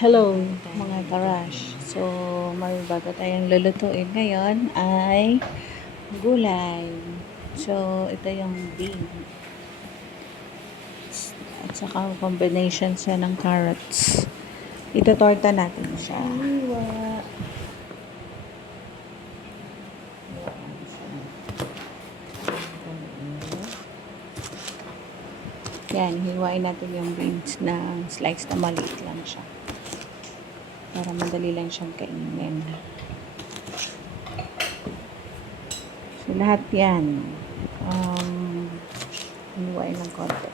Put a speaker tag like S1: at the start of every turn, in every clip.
S1: Hello mga karash. So, may bago tayong lulutuin ngayon ay gulay. So, ito yung beans. At saka combination siya ng carrots. Ito torta natin siya. Yan, hiwain natin yung beans na slice na maliit lang siya. Para madali lang siyang kainin. So, lahat yan. Um, hiwain ng konti.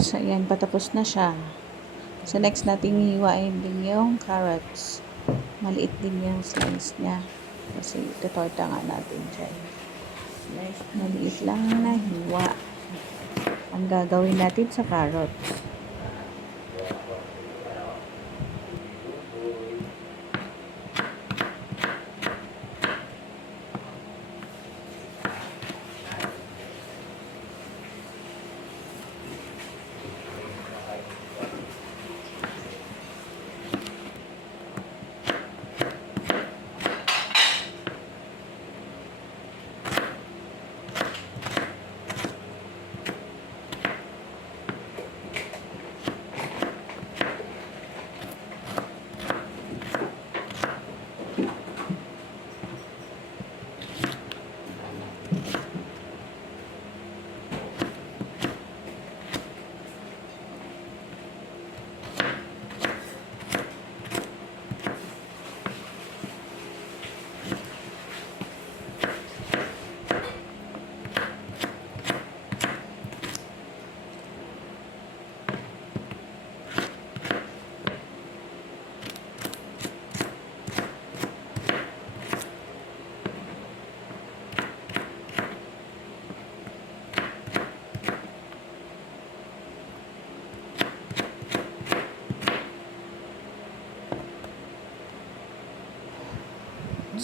S1: So, ayan, patapos na siya. So, next natin hiwain din yung carrots. Maliit din yung slice niya. Kasi tutorta nga natin dyan. Maliit lang na hiwa. Ang gagawin natin sa carrots.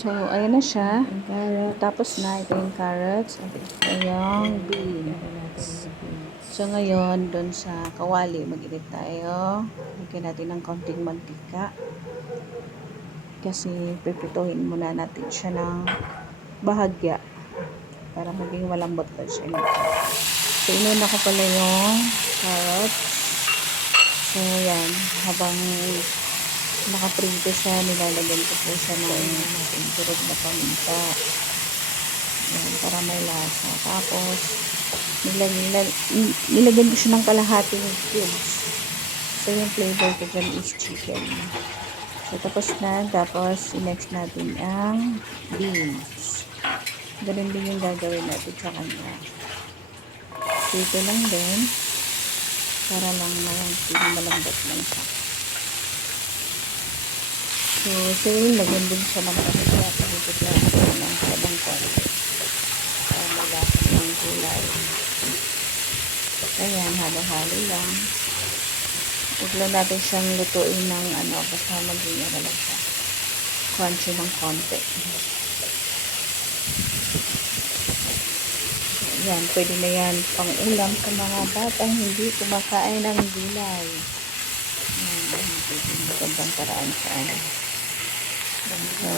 S1: So, ayan na siya. Tapos na, ito yung carrots. Yung beans. So, ngayon, doon sa kawali, mag-init tayo. Lagyan natin ng konting mantika. Kasi, pipituhin muna natin siya ng bahagya. Para maging malambot pa siya. So, inuna ko pala yung carrots. So, yan. Habang nakaprito siya, nilalagyan ko po siya ng ating turog na paminta. Yan, para may lasa. Tapos, nilagyan, nilagyan ko siya ng kalahating cubes. So, yung flavor ko dyan is chicken. So, tapos na. Tapos, next natin ang beans. Ganun din yung gagawin natin sa kanya. Dito lang din. Para lang malambot lang siya. So, same, lagyan din siya ng pamitya. Pagkikit lang siya ng sabang konti. Para may lasa ng gulay. Ayan, halo-halo lang. Huwag lang natin siyang lutuin ng ano, basta maging ano lang siya. Crunchy ng konti. Yan, pwede na yan pang ulam sa mga batang hindi kumakain ng gulay. Yan, pwede na magandang paraan sa ano. So,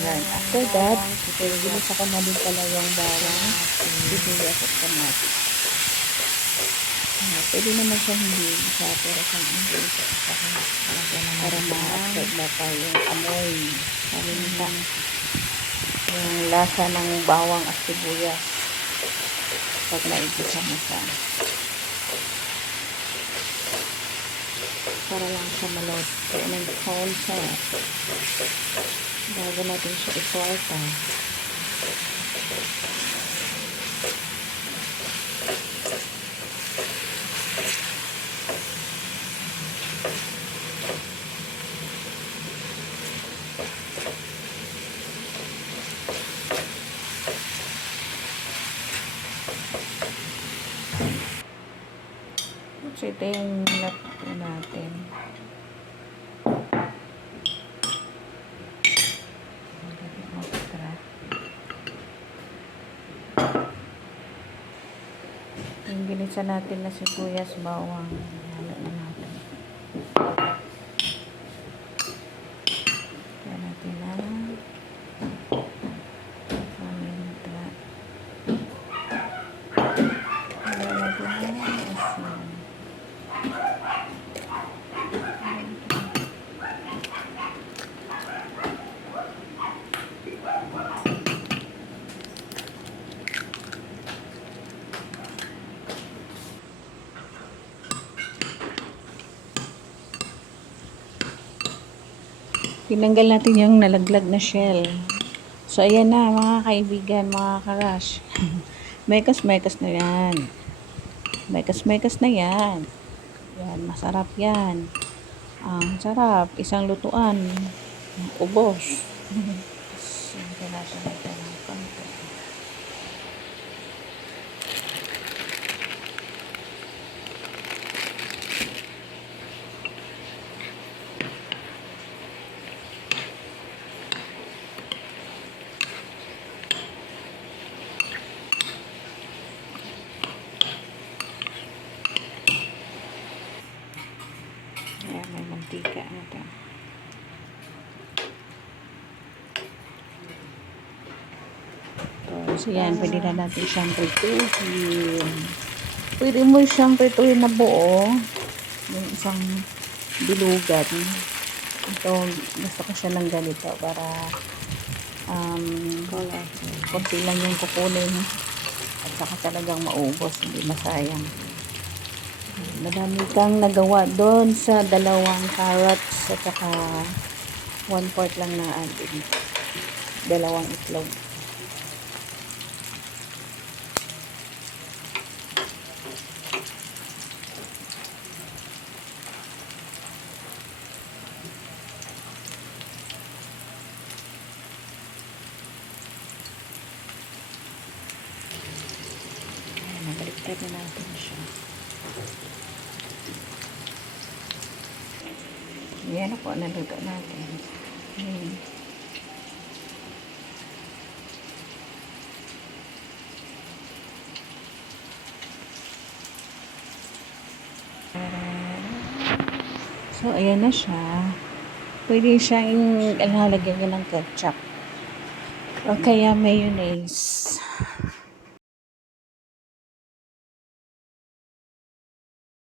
S1: yan. After that, bilis ako na din pala yung bawang, sibuyas at kamatis. Ah, pwede naman siya hindi sa pero sa hindi sa para ma-absorb na tayo yung amoy. Sabi nila, yung lasa ng bawang at sibuyas pag naigisa mo siya. Para lang siya maloto ng konsa. Bago natin siya isorta. So, ito yung lato natin. Yung ginisa natin na sibuyas, bawang. Halo na natin. Kaya natin na paminta. Halo natin na asin. Tinanggal natin yung nalaglag na shell. So, ayan na, mga kaibigan, mga karash. mekas-mekas na yan. Mekas-mekas na yan. Yan, masarap yan. Ang sarap. Isang lutuan. Ubos. Siyempre natin ito ng konti. Ayan, may mantika na ito. So, yan, pwede na natin siyang prituhin. Pwede mo siyang prituhin na buo. Yung isang bilugan. Ito, gusto ko siya ng ganito para um, konti lang yung kukunin. At saka talagang maubos, hindi masayang. Madami kang nagawa doon sa dalawang carrots at saka one fourth lang na ating dalawang itlog. Nabaliktad na natin siya. Yan na po, naluto natin. Ayan. So, ayan na siya. Pwede siyang ilalagyan niya ng ketchup. O kaya mayonnaise.